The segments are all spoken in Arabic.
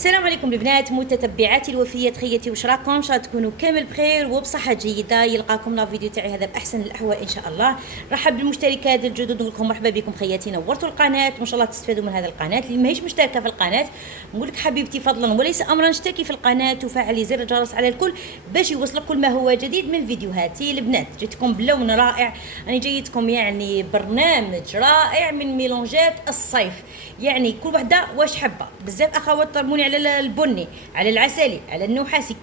السلام عليكم البنات متتبعاتي الوفيات، خياتي واش راكم؟ ان شاء الله تكونوا كامل بخير وبصحه جيده. يلقاكم لا فيديو تاعي هذا باحسن الاحوال ان شاء الله. رحب بالمشتركات الجدد، نقول لكم مرحبا بكم خياتي، نورتوا القناه وان شاء الله تستفادوا من هذا القناه. اللي ماهيش مشتركه في القناه نقول لك حبيبتي فضلا وليس امرا اشتركي في القناه وفعلي زر الجرس على الكل باش يوصلك كل ما هو جديد من فيديوهاتي. البنات جيتكم بلون رائع، انا جايتكم يعني برنامج رائع من ميلونجات الصيف، يعني كل وحده واش حبه. بزاف اخوات طلبوني على البني، على العسلي، على النحاسي،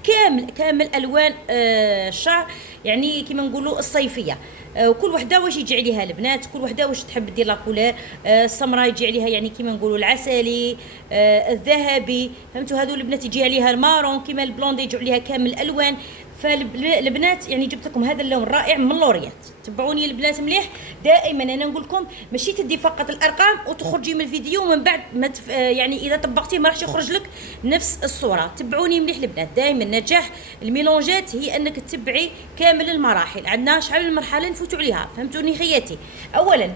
كامل الوان الشعر، يعني كيما نقولوا الصيفيه. وكل وحده واش يجي عليها البنات، كل وحده واش تحب دير لاكولير. السمراء يجي عليها يعني كيما نقولوا العسلي، الذهبي، فهمتوا؟ هذو البنات يجي عليها المارون، كيما البلوندي يجي عليها كامل الالوان. فالبنات يعني جبت لكم هذا اللون الرائع من لوريات. تبعوني البنات مليح. دائما انا نقول لكم ماشي تدي فقط الارقام وتخرجي من الفيديو ومن بعد ما يعني اذا طبقتيه ما راحش يخرج لك نفس الصوره. تبعوني مليح البنات. دائما نجاح الميلونجات هي انك تتبعي كامل المراحل. عندنا شحال من مرحله نفوتوا عليها، فهمتوني خياتي؟ اولا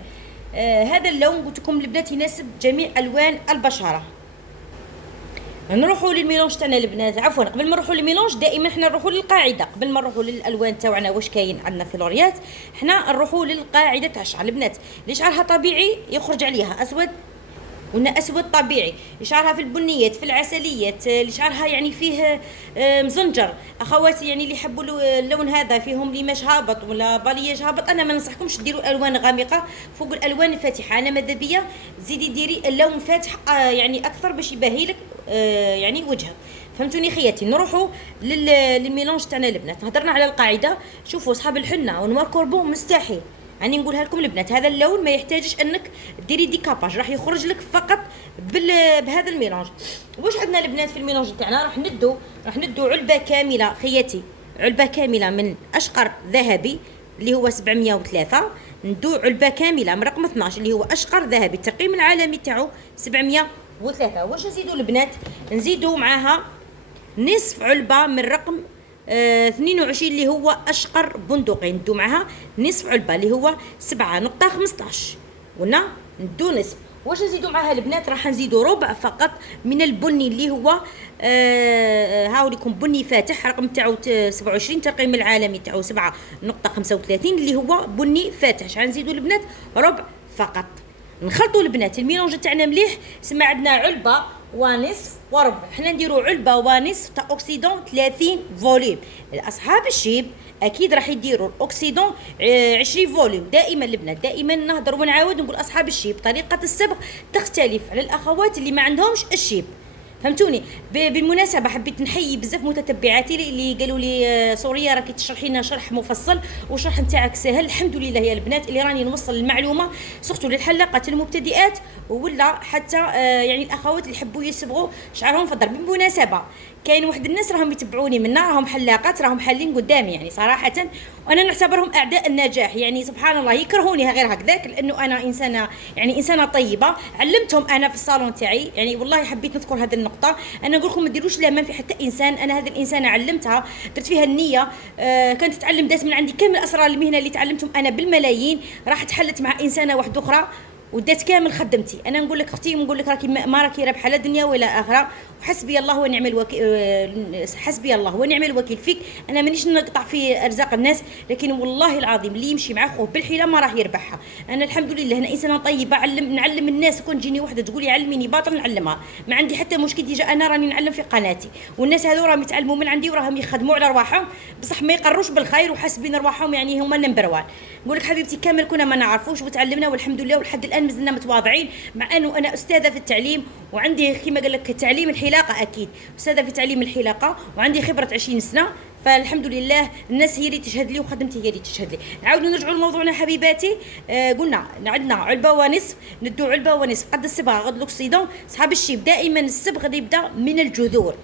هذا اللون قلت لكم البنات يناسب جميع الوان البشره. نروحوا للميلونج تاعنا البنات. عفوا قبل ما نروحوا للميلونج دائما حنا نروحوا للقاعده، قبل ما نروحوا للالوان تاعنا واش كاين عندنا في لوريات، حنا نروحوا للقاعده تاع الشعر البنات اللي شعرها طبيعي يخرج عليها اسود، قلنا اسود طبيعي، شعرها في البنيات في العسليات، اللي شعرها يعني فيه مزنجر. اخواتي يعني اللي يحبوا اللون هذا فيهم ليماج هابط ولا بالياج هابط، انا ما ننصحكمش ديروا الوان غامقه فوق الالوان الفاتحه. انا ماذا بيا زيدي ديري اللون فاتح يعني اكثر باش يباهي لك يعني وجهك، فهمتوني خياتي؟ نروحوا للميلونج تاعنا البنات. هضرنا على القاعده. شوفوا صحاب الحنه ونوار كوربو مستحيل، راني نقولها لكم البنات، هذا اللون ما يحتاجش انك ديري ديكاباج، راح يخرج لك فقط بهذا الميلونج. واش عندنا البنات في الميلونج تاعنا؟ راح ندو علبه كامله خياتي، علبه كامله من اشقر ذهبي اللي هو 703. ندو علبه كامله من رقم 12 اللي هو اشقر ذهبي، التقييم العالمي تاعو 703. واش نزيدوا البنات؟ نزيدوا معاها نصف علبه من رقم 22 اللي هو اشقر بندقي، ندو معها نصف علبه اللي هو 7.15. قلنا ندو نصف. واش نزيدو معها البنات؟ راح نزيدو ربع فقط من البني اللي هو هاوليكم بني فاتح، رقم تاعو 27، تقييم العالمي تاعو 7.35 اللي هو بني فاتح. شحال نزيدو البنات؟ ربع فقط. نخلطوا البنات الميلونج تاعنا مليح. سما عندنا علبه ونصف وربع، حنا نديروا علبه ونصف تاع اوكسيدون 30 فوليوم. اصحاب الشيب اكيد راح يديروا الاوكسيدون 20 فوليوم. دائما البنات دائما نهضر ونعاود نقول اصحاب الشيب طريقه الصبغ تختلف على الاخوات اللي ما عندهمش الشيب، فهمتوني؟ بالمناسبه حبيت نحيي بزاف متتبعاتي اللي قالوا لي سوريا راكي تشرحي لنا شرح مفصل وشرح نتاعك سهل. الحمد لله يا البنات اللي راني نوصل المعلومه سورتو للحلاقات المبتدئات ولا حتى يعني الاخوات اللي يحبوا يصبغوا شعرهم في الدار. بالمناسبه كاين واحد الناس راهم يتبعوني منا، راهم حلاقات، راهم حالين قدامي يعني صراحه، وانا نعتبرهم اعداء النجاح. يعني سبحان الله يكرهوني غير هكذاك لانه انا انسانه يعني انسانه طيبه. علمتهم انا في الصالون تاعي، يعني والله حبيت نذكر هذه النقطه. انا نقول لكم ما ديروش الامان في حتى انسان. انا هذه الانسانه علمتها، درت فيها النيه، كانت تتعلم دات من عندي كامل اسرار المهنه اللي تعلمتهم انا بالملايين، راحت حلت مع انسانه واحده اخرى ودات كامل خدمتي. انا نقول لك اختي، نقول لك راكي ما راكي رابحه لا دنيا ولا اخره، وحسبي الله ونعم الوكيل، حسبي الله ونعم الوكيل فيك. انا مانيش نقطع في ارزاق الناس، لكن والله العظيم اللي يمشي مع خوه بالحيله ما راح يربحها. انا الحمد لله انا انسانه طيبه، نعلم الناس. كون تجيني وحده تقول لي علميني باطل نعلمها، ما عندي حتى مشكل. ديجا انا راني نعلم في قناتي، والناس هذو راهم يتعلموا من عندي وراهم يخدموا على رواحهم، بصح ما يقروش بالخير وحاسبين رواحهم يعني هما نمبر 1. نقول لك حبيبتي كامل كنا ما نعرفوش وتعلمنا والحمد لله، ولحد الان مازلنا متواضعين، مع انه انا استاذه في التعليم وعندي كما قال لك تعليم الحلاقه، اكيد استاذه في تعليم الحلاقه وعندي خبره 20 سنه. فالحمد لله الناس هي اللي تشهد لي وخدمتي هي اللي تشهد لي. نعاودوا نرجعوا لموضوعنا حبيباتي. قلنا عندنا علبه ونصف، ندو علبه ونصف قد الصبغه قد الاكسيدون. صحاب الشيب دائما الصبغ يبدا من الجذور.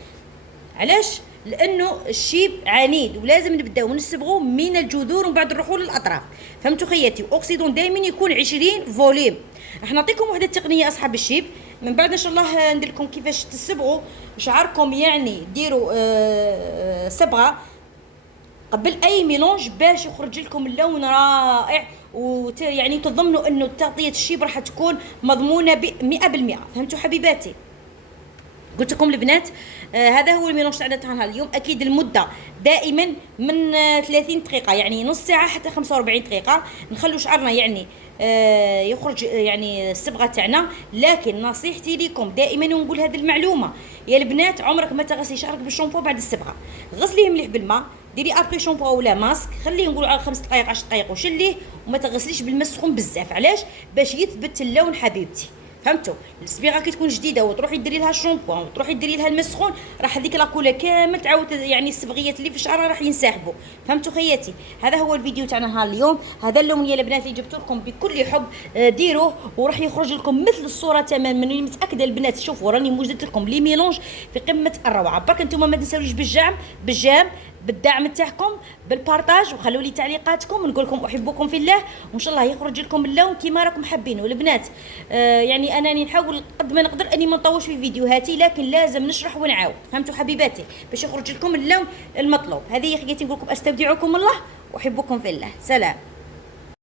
علاش؟ لانه الشيب عنيد ولازم نبداو نصبغوا من الجذور ومن بعد نروحوا للاطراف، فهمتوا خياتي؟ اوكسيدون دائما يكون 20 فوليوم. راح نعطيكم واحده التقنيه اصحاب الشيب، من بعد ان شاء الله ندير لكم كيفاش تصبغوا شعركم، يعني ديروا صبغه قبل اي ميلونج باش يخرج لكم اللون رائع، ويعني تضمنوا انه تغطيه الشيب راح تكون مضمونه 100%. فهمتوا حبيباتي؟ قلت لكم البنات هذا هو الميلونج تاعنا تاع اليوم. اكيد المده دائما من 30 دقيقه، يعني نص ساعه حتى 45 دقيقه، نخلو شعرنا يعني يخرج يعني الصبغه تاعنا. لكن نصيحتي لكم دائما ونقول هذه المعلومه يا البنات، عمرك ما تغسلي شعرك بالشامبو بعد الصبغه، غسليه مليح بالماء، ديري ابري شامبو ولا ماسك، خليه نقولوا على 5 دقائق 10 دقائق وشليه، وما تغسليش بالماء السخون بزاف. علاش؟ باش يثبت اللون حبيبتي. فهمتوا؟ الصبيغه كي تكون جديده وتروحي ديري لها الشامبو وتروحي ديري لها الماء السخون، راح هذيك لاكولا كامل تعاود يعني الصبغيات اللي في شعرها راح ينسحبوا. فهمتوا خياتي؟ هذا هو الفيديو تاعنا نهار اليوم. هذا اللون يا البنات اللي جبت لكم بكل حب، ديروه وراح يخرج لكم مثل الصوره تماما. انا متاكده البنات، شوفوا راني موجدت لكم لي ميلونج في قمه الروعه. برك انتم ما تنساوش بالجام بالدعم تاعكم، بالبارطاج، وخلوا لي تعليقاتكم، ونقول لكم احبكم في الله، وان شاء الله يخرج لكم اللون كيما راكم حابينه البنات. يعني انني نحاول قد ما نقدر اني ما نطولش في فيديوهاتي، لكن لازم نشرح ونعاود. فهمتوا حبيباتي؟ باش يخرج لكم اللون المطلوب. هذه يا خياتي نقول لكم استودعكم الله واحبكم في الله. سلام.